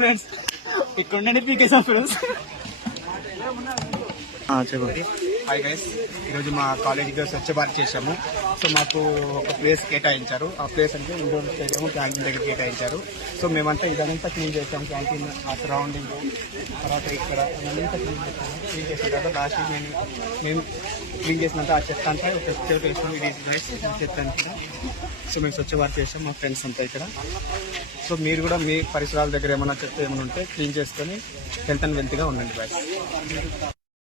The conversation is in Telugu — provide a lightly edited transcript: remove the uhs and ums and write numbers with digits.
ఫ్రెండ్స్ ఇక్కడ ఉండండి పీకేసాం ఫ్రెండ్స్. చెప్పండి. హాయ్ గైస్, ఈరోజు మా కాలేజీలో స్వచ్ఛ భారత్ చేశాము. సో మాకు ఒక ప్లేస్ కేటాయించారు. ఆ ప్లేస్ అంటే ఇండోర్ స్టేడియం క్యాంటీన్ దగ్గర కేటాయించారు. సో మేమంతా ఇదంతా క్లీన్ చేసాం. క్యాంటీన్ ఆ సరౌండింగ్, తర్వాత ఇక్కడ ఇదంతా క్లీన్ చేసాము. క్లీన్ చేసిన తర్వాత లాస్ట్ మేము క్లీన్ చేసినంత ఆ చెత్త అంతా ఒక చెత్త వేసాం. ఇది గైస్ చెత్త అంతా. సో మేము స్వచ్ఛ భారత్ చేసాం మా ఫ్రెండ్స్ అంతా ఇక్కడ. సో మీరు కూడా మీ పరిసరాల దగ్గర ఏమైనా చెత్త ఏమైనా ఉంటే క్లీన్ చేసుకొని హెల్త్ అండ్ వెల్త్గా ఉండండి గైస్.